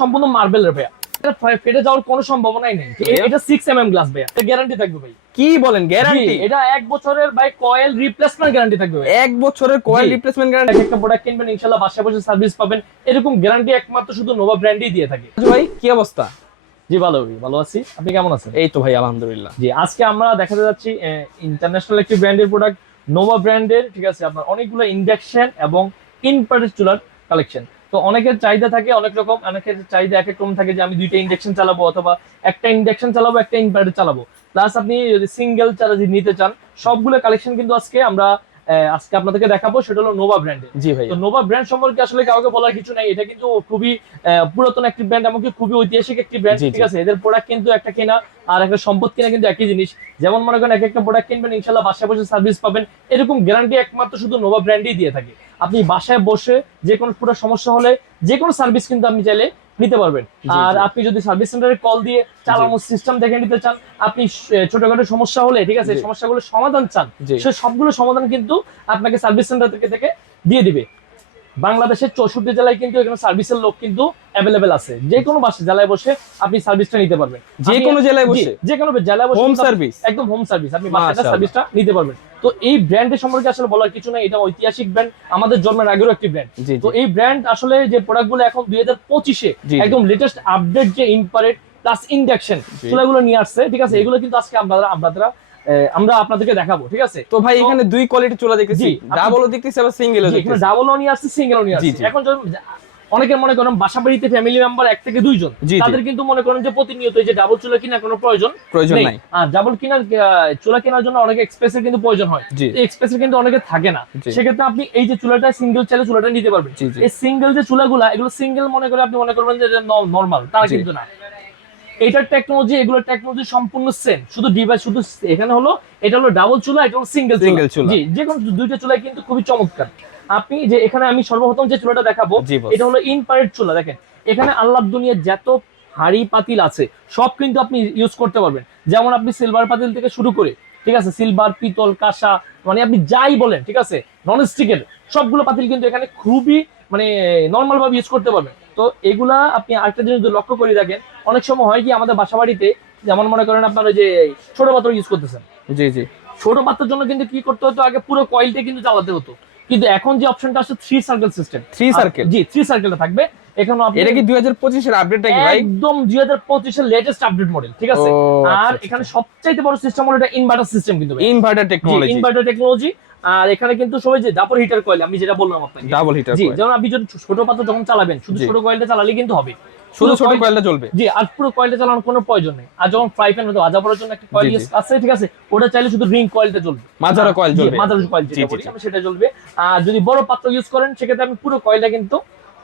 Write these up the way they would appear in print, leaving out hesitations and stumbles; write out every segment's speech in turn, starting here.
সম্পূর্ণ মার্বেলের ভাইয়া, এটা ফেটে যাওয়ার কোনো সম্ভাবনাই নেই। এটা 6mm গ্লাস ভাইয়া, এটা গ্যারান্টি থাকবে ভাই। কি বলেন গ্যারান্টি? এটা 1 বছরের ভাই কয়েল রিপ্লেসমেন্ট গ্যারান্টি থাকবে ভাই। 1 বছরের কয়েল রিপ্লেসমেন্ট গ্যারান্টি। একটা প্রোডাক্ট কিনবেন ইনশাআল্লাহ বাসায় বসে সার্ভিস পাবেন, এরকম গ্যারান্টি একমাত্র শুধু নোভা ব্র্যান্ডই দিয়ে থাকে। ভাই কি অবস্থা? জি ভালো আছি, আপনি কেমন আছেন? এই তো ভাই আলহামদুলিল্লাহ। জি আজকে আমরা দেখাতে যাচ্ছি ইন্টারন্যাশনাল একটি ব্র্যান্ডের প্রোডাক্ট, নোভা ব্র্যান্ডের, ঠিক আছে। আপনার অনেকগুলো ইন্ডাকশন এবং ইনভার্টার চুলার কালেকশন। তো অনেকের চাহিদা থাকে অনেক রকম, অনেকের চাহিদা এক এক রকম থাকে যে আমি দুইটা ইন্ডাকশন চালাবো অথবা একটা ইন্ডাকশন চালাবো একটা ইনভার্টার চালাবো, প্লাস আপনি যদি সিঙ্গেল চালা নিতে চান, সবগুলো কালেকশন কিন্তু আজকে আপনাদেরকে দেখাবো, সেটা হলো নোভা ব্র্যান্ডের। জি ভাই, তো নোভা ব্র্যান্ড সম্পর্কে আসলে কাউকে বলার কিছু নাই, এটা কিন্তু খুবই পুরাতন একটি ব্র্যান্ড, এমনকি খুবই ঐতিহাসিক একটি ব্র্যান্ড, ঠিক আছে। এদের প্রোডাক্ট কিন্তু একটা কেনা আর একটা সম্পদ কিনা কিন্তু একই জিনিস। যেমন মনে করেন এক একটা প্রোডাক্ট কিনবেন ইনশাআল্লাহ বাসায় বসে সার্ভিস পাবেন, এরকম গ্যারান্টি একমাত্র শুধু নোভা ব্র্যান্ডই দিয়ে থাকে। আপনি বাসায় বসে যে কোনো পুরো সমস্যা হলে যে কোনো সার্ভিস কিন্তু আপনি চাইলে নিতে পারবেন। আর আপনি যদি সার্ভিস সেন্টারে কল দিয়ে চালানোর সিস্টেম দেখে নিতে চান, আপনি ছোটখাটো সমস্যা হলে, ঠিক আছে, সমস্যাগুলো সমাধান চান, সে সবগুলো সমাধান কিন্তু আপনাকে সার্ভিস সেন্টার থেকে দিয়ে দিবে। বাংলাদেশের 64 জেলায় কিন্তু এখানে সার্ভিসের লোক কিন্তু অ্যাভেলেবেল আছে। যে কোনো জেলায় বসে আপনি সার্ভিসটা নিতে পারবেন, যে কোনো জেলায় বসে, যে কোনো জেলায় বসে হোম সার্ভিস, একদম হোম সার্ভিস, আপনি বাসায় সার্ভিসটা নিতে পারবেন। তো এই ব্র্যান্ডের সম্পর্কে আসলে বলার কিছু নাই, এটা ঐতিহাসিক ব্র্যান্ড, আমাদের জন্মের আগেরও একটি ব্র্যান্ড। তো এই ব্র্যান্ড আসলে যে প্রোডাক্টগুলো এখন 2025-এ একদম লেটেস্ট আপডেট যে ইনফ্রারেড প্লাস ইন্ডাকশন চুলাগুলো নিয়ে আসছে, ঠিক আছে, এগুলো কিন্তু আজকে আমরা আপনাদেরকে দেখাবো, ঠিক আছে। তো ভাই এখানে দুই কোয়ালিটি চুলা দেখতেছি, ডাবলও দেখতেছি আবার সিঙ্গেলও দেখতেছি। এখানে ডাবলও নিয়ে আসছে, সিঙ্গেলও নিয়ে আসছে। এখন অনেকের মনে করেন বাসা বাড়িতে ফ্যামিলি মেম্বার 1 থেকে 2 জন, তাদের কিন্তু মনে করেন যে প্রতিনিয়ত এই যে ডাবল চুলা কেনার কোনো প্রয়োজন নাই। আর ডাবল চুলা কেনার জন্য অনেকে এক্সপ্রেসের কিন্তু প্রয়োজন হয়, এই এক্সপ্রেসের কিন্তু অনেকে থাকে না। সেক্ষেত্রে আপনি এই যে চুলাটা সিঙ্গেল চাইলে চুলাটা নিতে পারবেন। এই সিঙ্গেল যে চুলাগুলা, এগুলো সিঙ্গেল মনে করে আপনি মনে করবেন যে নরমাল, তারা কিন্তু না। এটার টেকনোলজি, এগুলোর টেকনোলজি সম্পূর্ণ সেম, শুধু ডিভাইস শুধু এখানে হলো এটা হলো ডাবল চুলা, এটা হলো সিঙ্গেল চুলা। জি, যে কোনো দুইটা চুলাই কিন্তু খুবই চমৎকার। আপনি যে এখানে আমি সর্বপ্রথম যে চুলাটা দেখাবো, এটা হলো ইনফ্রারেড চুলা। দেখেন এখানে আল্লাহর দুনিয়ার যত হাড়ি পাতিল আছে সব কিন্তু আপনি ইউজ করতে পারবেন। যেমন আপনি সিলভার পাতিল থেকে শুরু করে, ঠিক আছে, সিলভার, পিতল, কাঁসা, মানে আপনি যাই বলেন, ঠিক আছে, নন স্টিকের সবগুলো পাতিল কিন্তু এখানে খুবই মানে নর্মাল ভাবে ইউজ করতে পারবেন। তো এগুলা আপনি আরেকটা জিনিস যদি লক্ষ্য করে দেখেন, অনেক সময় হয় কি আমাদের বাসা বাড়িতে যেমন মনে করেন আপনার ওই যে ছোট পাত্র ইউজ করতেছেন, ছোট পাত্রের জন্য কিন্তু কি করতে হতো, আগে পুরো কয়েলটা কিন্তু চালাতে হতো, কিন্তু এখন যে অপশনটা আছে 3 সার্কেল সিস্টেম, 3 সার্কেল, জি 3 সার্কেলটা থাকবে। এখন এটা কি 2025 এর আপডেট নাকি ভাই? একদম 2025 এর লেটেস্ট আপডেট মডেল, ঠিক আছে। আর এখানে সবচেয়ে বড় সিস্টেম হলো এটা ইনভার্টার সিস্টেম, কিন্তু ইনভার্টার টেকনোলজি। আর এখানে কিন্তু সবাই যে ডাবল হিটার কয়েল, আমি যেটা বললাম আপনাকে, ডাবল হিটার কয়েল, যেমন আপনি যদি ছোট পাত্র যখন চালাবেন শুধু ছোট কয়েলটা চালালে কিন্তু হবে, শুধু ছোট কয়েলটা চলবে। জি, আর পুরো কয়েলটা চালানোর কোনো প্রয়োজন নেই। আর যখন ফ্রাই প্যান হতো ভাজা করার জন্য একটা কয়েল আছে, ঠিক আছে, ওটা চাইলে শুধু রিং কয়েলটা চলবে, মাঝারো কয়েল চলবে, মাঝারো কয়েল যেটা বলি আমি সেটা চলবে। আর যদি বড় পাত্র ইউজ করেন সেক্ষেত্রে আপনি পুরো কয়েলটা কিন্তু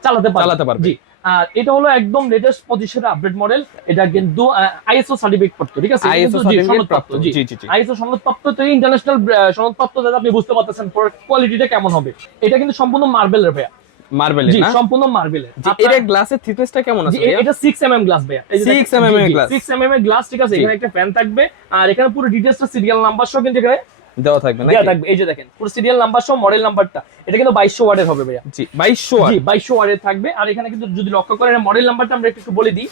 চালাতে পারবেন। জি, আর এটা হলো একদম লেটেস্ট 25 আপডেট মডেল। এটা কিন্তু আইএসও সার্টিফিকেট প্রাপ্ত, ঠিক আছে, আইএসও সার্টিফিকেট প্রাপ্ত। জি, আইএসও সনদপ্রাপ্ত। তো ইন্টারন্যাশনাল সনদপ্রাপ্ত, যাতে আপনি বুঝতে পারতেছেন প্রোডাক্ট কোয়ালিটিটা কেমন হবে। এটা কিন্তু সম্পূর্ণ মার্বেলের ভাইয়া, মার্বেলের না, সম্পূর্ণ মার্বেলের। এর গ্লাসের থিকনেসটা কেমন আছে ভাইয়া? এটা 6mm গ্লাস ভাইয়া, এই যে 6mm গ্লাস, 6mm গ্লাস, ঠিক আছে। এখানে একটা ফ্যান থাকবে আর এখানে পুরো ডিটেইলসটা সিরিয়াল নাম্বার সহ কিন্তু এখানে দেওয়া থাকবে নাকি? দেওয়া থাকবে, এই যে দেখেন পুরো সিরিয়াল নাম্বার সহ মডেল নাম্বারটা। এটা কিন্তু 2200 ওয়াটের হবে ভাইয়া। জি 2200 ওয়াট, জি 2200 ওয়াটের থাকবে। আর এখানে কিন্তু যদি লক্ষ্য করেন মডেল নাম্বারটা আমরা একটু বলে দিই,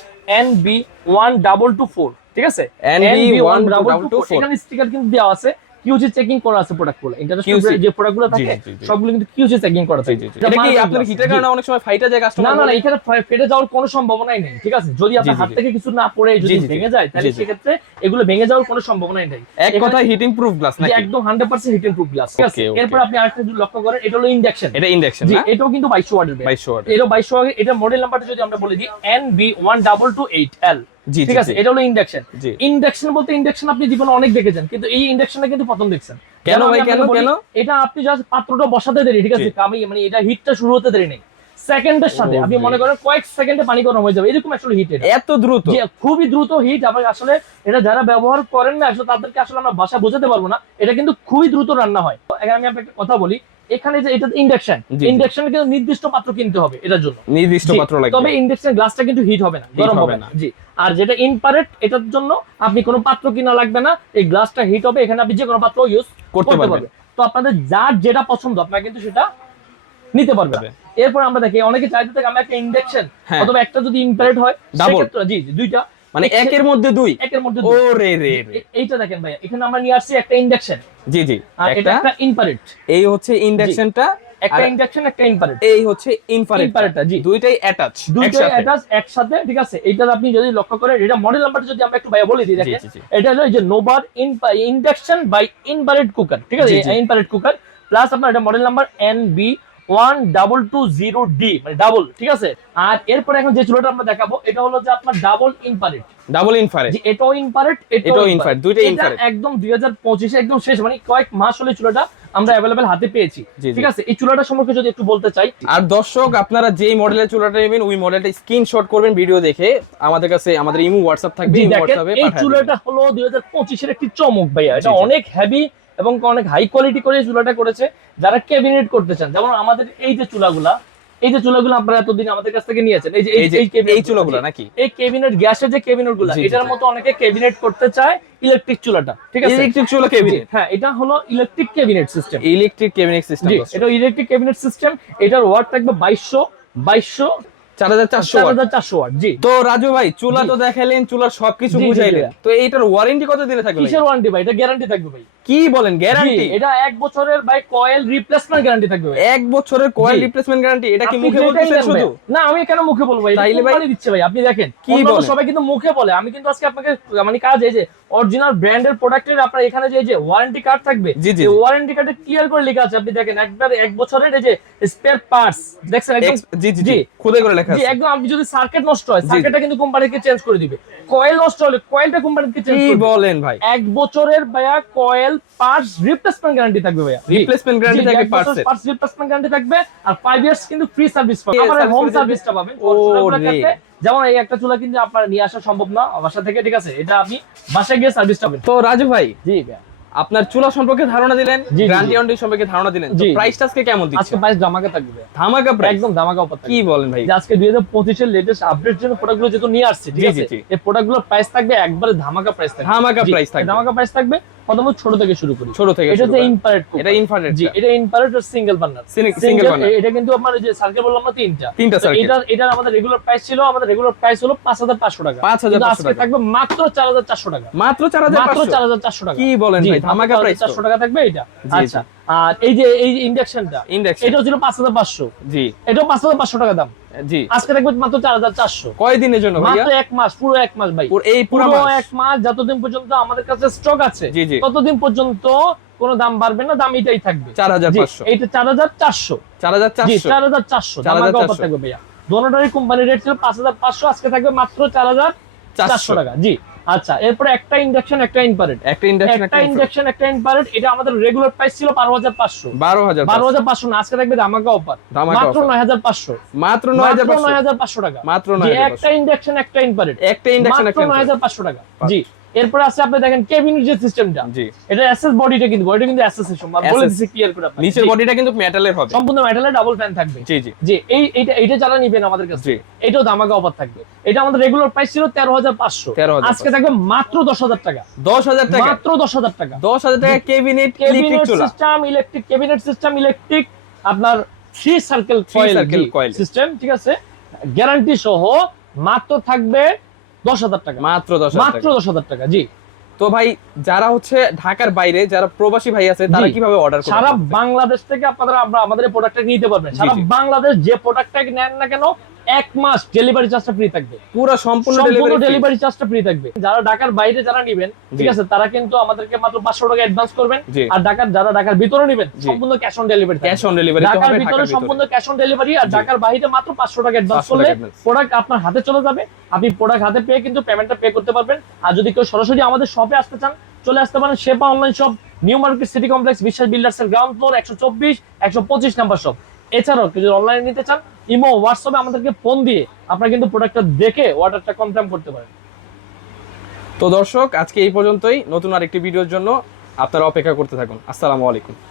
NB1224, ঠিক আছে, NB1224। এখানে স্টিকার কিন্তু দেওয়া আছে, কিউজি চেকিং করা আছে প্রোডাক্টগুলো, ইন্টারন্যাশনাল যে প্রোডাক্টগুলো থাকে সবগুলো কিন্তু কিউজি চেকিং করা আছে। এটা কি আপনার হিটার কারণে অনেক সময় ফাইটা যায় কাস্টমার? না, এখানে ফেটে যাওয়ার কোনো সম্ভাবনাই নেই, ঠিক আছে। যদি আপনার হাত থেকে কিছু না পড়ে যদি ভেঙে যায়, তাহলে সেক্ষেত্রে এগুলো ভেঙে যাওয়ার কোনো সম্ভাবনাই নেই। এক কথায় হিটিং প্রুফ গ্লাস নাকি? একদম 100% হিটিং প্রুফ গ্লাস, ঠিক আছে। এরপর আপনি আরেকটা যদি লক্ষ্য করেন, এটা হলো ইন্ডাকশন, এটা ইন্ডাকশন না, এটাও কিন্তু 2200 ওয়াটের, 2200 ওয়াট, এটাও 2200 ওয়াট। এটা মডেল নাম্বারটা যদি আমরা বলে দিই NB1228L, ঠিক আছে। এটা হলো ইন্ডাকশন। ইন্ডাকশন বলতে ইন্ডাকশন আপনি জীবনে অনেক দেখেছেন, কিন্তু এই ইন্ডাকশনটা কিন্তু প্রথম দেখছেন। কেন ভাই, কেন? এটা আপনি জাস্ট পাত্রটা বসাতে দেরি, ঠিক আছে, মানে এটা হিটটা শুরু হতে দেরি নেই, সেকেন্ডের সাথে আপনি মনে করেন কয়েক সেকেন্ডে পানি গরম হয়ে যাবে, এরকম আসলে হিট, এটা এত দ্রুত, খুবই দ্রুত হিট। আবার আসলে এটা যারা ব্যবহার করেন না আসলে তাদেরকে আসলে আমরা ভাষা বোঝাতে পারবো না, এটা কিন্তু খুবই দ্রুত রান্না হয়। এখানে আমি আপনাকে কথা বলি, এখানে যে এটা ইন্ডাকশন, ইন্ডাকশনের কিন্তু নির্দিষ্ট পাত্র কিনতে হবে, এটার জন্য নির্দিষ্ট পাত্র লাগবে, তবে ইন্ডাকশন গ্লাসটা কিন্তু হিট হবে না, গরম হবে না। জি, আর যেটা ইনফ্রারেড, এটার জন্য আপনি কোনো পাত্র কিনা লাগবে না, এই গ্লাসটা হিট হবে, এখানে আপনি যে কোনো পাত্র ইউজ করতে পারবেন। তো আপনাদের যার যেটা পছন্দ আপনারা কিন্তু সেটা নিতে পারবেন। এরপর আমরা দেখি অনেকে চাইতে থাকে আমরা একটা ইন্ডাকশন অথবা একটা যদি ইনফ্রারেড হয় সেক্ষেত্রে জি দুইটা মানে একের মধ্যে দুই, একের মধ্যে ও রে রে, এইটা দেখেন ভাই এখানে আমরা নিয়ে আসছি একটা ইন্ডাকশন, জি জি, আর এটা একটা ইনফ্রারেড, এই হচ্ছে ইন্ডাকশনটা, একটা ইন্ডাকশন একটা ইনফ্রারেড, এই হচ্ছে ইনফ্রারেডটা, জি দুইটাই অ্যাটাচ, একসাথে, ঠিক আছে। এইটা আপনি যদি লক্ষ্য করেন, এটা মডেল নাম্বারটা যদি আমরা একটু ভাইয়া বলে দিই, দেখেন এটা হলো এই যে নোভার ইন্ডাকশন বাই ইনফ্রারেড কুকার, ঠিক আছে, ইনফ্রারেড কুকার প্লাস আপনার এটা মডেল নাম্বার NB1220D, মানে ডাবল, ঠিক আছে। আর এরপরে এখন যে চুলাটা আমরা দেখাবো এটা হলো যে আপনার ডাবল ইনফ্রারেড, এটাও ইনফ্রারেড, এটাও ইনফ্রারেড, দুইটাই ইনফ্রারেড, একদম 2025 একদম শেষ, মানে কয়েক মাস হলে চুলাটা আমরা अवेलेबल হাতে পেয়েছি, ঠিক আছে। এই চুলাটা সম্পর্কে যদি একটু বলতে চাই, আর দর্শক আপনারা যেই মডেলের চুলাটা নেবেন ওই মডেলটা স্ক্রিনশট করবেন ভিডিও দেখে, আমাদের কাছে আমাদের ইমো হোয়াটসঅ্যাপ থাকবে, এই হোয়াটসঅ্যাপে এই চুলাটা হলো 2025 এর একটি চমক ভাইয়া, এটা অনেক হেভি এবং অনেক হাই কোয়ালিটি করে চুলাটা করেছে। যারা ক্যাবিনেট করতে চান, যেমন আমাদের এই যে চুলাগুলো আপনারা এতদিন আমাদের কাছ থেকে নিয়েছেন, এই চুলাগুলো নাকি এই ক্যাবিনেট, গ্যাসের যে ক্যাবিনেট গুলো, এটার মতো অনেকে ক্যাবিনেট করতে চায় ইলেকট্রিক চুলাটা, ঠিক আছে, ইলেকট্রিক চুলা ক্যাবিনেট, হ্যাঁ এটা হলো ইলেকট্রিক ক্যাবিনেট সিস্টেম, এটা ইলেকট্রিক ক্যাবিনেট সিস্টেম। এটার ওয়াট থাকবে 2200 4400 ওয়াট। জি, তো রাজু ভাই চুলা তো দেখাইলেন, চুলার সবকিছু বুঝাইলেন, তো এইটার ওয়ারেন্টি কত দিনে থাকবে? কিসের ওয়ারেন্টি ভাই? এটা গ্যারান্টি থাকবে ভাই। কি বলেন, গ্যারান্টি? এটা 1 বছরের ভাই কয়েল রিপ্লেসমেন্ট গ্যারান্টি থাকবে ভাই। 1 বছরের কয়েল রিপ্লেসমেন্ট গ্যারান্টি, এটা কি মুখে বলতেছেন শুধু? না, আমি কেন মুখে বলবো, এটা কোম্পানি দিচ্ছে ভাই। আপনি দেখেন কি বলে, সবাই কিন্তু মুখে বলে, আমি কিন্তু আজকে আপনাকে মানে কাজ এই যে অরিজিনাল ব্র্যান্ডের প্রোডাক্টের আপনার এখানে যে ওয়ারেন্টি কার্ড থাকবে, এই ওয়ারেন্টি কার্ডে ক্লিয়ার করে লেখা আছে, আপনি দেখেন একবার 1 বছরের এই যে স্পেয়ার পার্টস দেখছেন একদম, জি খুদে করে লেখা আছে, জি একদম। আপনি যদি সার্কিট নষ্ট হয়, সার্কিটটা কিন্তু কোম্পানিকে চেঞ্জ করে দিবে, কয়েল নষ্ট হলে কয়েলটা কোম্পানিকে চেঞ্জ করে দিবে। কি বলেন ভাই? 1 বছরের ভাইয়া কয়েল পার্টস রিপ্লেসমেন্ট গ্যারান্টি থাকবে ভাইয়া, রিপ্লেসমেন্ট গ্যারান্টি থাকবে, পার্টস রিপ্লেসমেন্ট গ্যারান্টি থাকবে, আর 5 ইয়ার্স কিন্তু ফ্রি সার্ভিস পাবেন, আবার হোম সার্ভিসটা পাবেন। যেমন এই একটা চুলা কিন্তু আপনার নিয়ে আসা সম্ভব না বাসা থেকে, ঠিক আছে, এটা আপনি বাসায় গিয়ে সার্ভিস পাবেন। তো রাজু ভাই, জি আপনার চুলা সম্পর্কে ধারণা দিলেন, গ্যারান্টি ওয়ারেন্টি সম্পর্কে ধারণা দিলেন, তো প্রাইসটা আজকে কেমন দিচ্ছেন? আজকে প্রাইস ধামাকা থাকবে, ধামাকা প্রাইস, একদম ধামাকা অফার। কি বলেন ভাই? আজকে 2025 এর লেটেস্ট আপডেট জন্য প্রোডাক্টগুলো যেহেতু নিয়ে আসছে, ঠিক আছে, এই প্রোডাক্টগুলোর প্রাইস থাকবে একবারে ধামাকা প্রাইস থাকবে, ধামাকা প্রাইস থাকবে, ধামাকা প্রাইস থাকবে। প্রথমত ছোট থেকে শুরু করি, ছোট থেকে। এটা যে ইনফ্রারেড, এটা ইনফ্রারেড, জি এটা ইনফ্রারেড আর সিঙ্গেল বার্নার, সিঙ্গেল বার্নার। এটা কিন্তু আপনার যে সার্কেল বললাম না, তিনটা সার্কেল। এটা আমাদের রেগুলার প্রাইস ছিল, আমাদের রেগুলার প্রাইস হলো 5500 টাকা, 5500 টাকা, আজকে থাকবে মাত্র 4400 টাকা, মাত্র 4400 টাকা। কি বলেন ভাই, ধামাকা প্রাইস, 400 টাকা থাকবে এটা। আচ্ছা, আর এই যে ইন্ডাকশনটা, এটাও ছিল 5500, জি এটাও 5500 টাকা দাম, জি আজকে থাকবে মাত্র 4400। কয় দিনের জন্য ভাই? মাত্র 1 মাস, পুরো 1 মাস ভাই, পুরো 1 মাস, যতদিন পর্যন্ত আমাদের কাছে স্টক আছে ততদিন পর্যন্ত কোনো দাম বাড়বে না, দাম এটাই থাকবে 4500। এটা 4400, 4400 ধামাকা অফার থাকবে ভাইয়া। দোনোটারই কোম্পানি রেট ছিল 5500, আজকে থাকবে মাত্র 4400 টাকা। জি আচ্ছা, এরপর একটা ইন্ডাকশন একটা ইনফ্রারেড, একটা ইন্ডাকশন একটা ইনফ্রারেড, এটা আমাদের রেগুলার প্রাইস ছিল 12500, 12500 না, আজকে থাকবে ধামাকা অফার মাত্র 9500, মাত্র 9500 টাকা, মাত্র 9500। একটা ইন্ডাকশন একটা ইনফ্রারেড, মাত্র 9500 টাকা। জি, এরপর আছে আপনি দেখেন কেবিনেট যে সিস্টেমটা, জি এটা এসএস বডিটা কিন্তু এসএস সিস্টেম, বলে দিছি ক্লিয়ার করে আপনাদের, নিচের বডিটা কিন্তু মেটালের হবে, সম্পূর্ণ মেটালের, ডাবল ফ্যান থাকবে। জি জি জি, এইটা যারা নিবেন আমাদের কাছে, এটাও ধামাকা অফার থাকবে। এটা আমাদের রেগুলার প্রাইস ছিল 13500, আজকে থাকবে মাত্র 10000 টাকা, 10000 টাকা, মাত্র 10000 টাকা, 10000 টাকা। Cabinet system, electric cabinet system, electric আপনার 3 সার্কেল কয়েল সিস্টেম, ঠিক আছে, গ্যারান্টি সহ মাত্র থাকবে 10000 টাকা, মাত্র 10000 টাকা। জি, তো ভাই যারা হচ্ছে ঢাকার বাইরে যারা প্রবাসী ভাই আছে তারা কিভাবে অর্ডার করবে? সারা বাংলাদেশ থেকে আপনারা আমাদের প্রোডাক্টটা নিতে পারবেন। সারা বাংলাদেশ যে প্রোডাক্টটা নেন না কেন, 1 মাস ডেলিভারি চার্জটা ফ্রি থাকবে, পুরো সম্পূর্ণ ডেলিভারি চার্জটা ফ্রি থাকবে। যারা ঢাকার বাইরে যারা নেবেন, ঠিক আছে, তারা কিন্তু আমাদেরকে মাত্র 500 টাকা অ্যাডভান্স করবেন। আর যারা ঢাকার ভিতরে নেবেন, সম্পূর্ণ ক্যাশ অন ডেলিভারি, ঢাকার ভিতরে সম্পূর্ণ ক্যাশ অন ডেলিভারি, আর ঢাকার বাইরে মাত্র 500 টাকা অ্যাডভান্স করলে প্রোডাক্ট আপনার হাতে চলে যাবে। আপনি প্রোডাক্ট হাতে পেয়ে কিন্তু পেমেন্টটা পে করতে পারবেন। আর যদি কেউ সরাসরি আমাদের শপে আসতে চান, চলে আসতে পারেন শেপা online shop, new market city complex, Biswas বিল্ডার্সের গ্রাউন্ড ফ্লোর 124 125 নাম্বার শপ। এছাড়াও কেউ যদি অনলাইনে নিতে চান, ইমো হোয়াটসঅ্যাপে আমাদেরকে ফোন দিয়ে আপনারা কিন্তু প্রোডাক্টটা দেখে অর্ডারটা কনফার্ম করতে পারেন। তো দর্শক, আজকে এই পর্যন্তই। নতুন আরেকটি ভিডিওর জন্য আপনারা অপেক্ষা করতে থাকুন। আসসালামু আলাইকুম।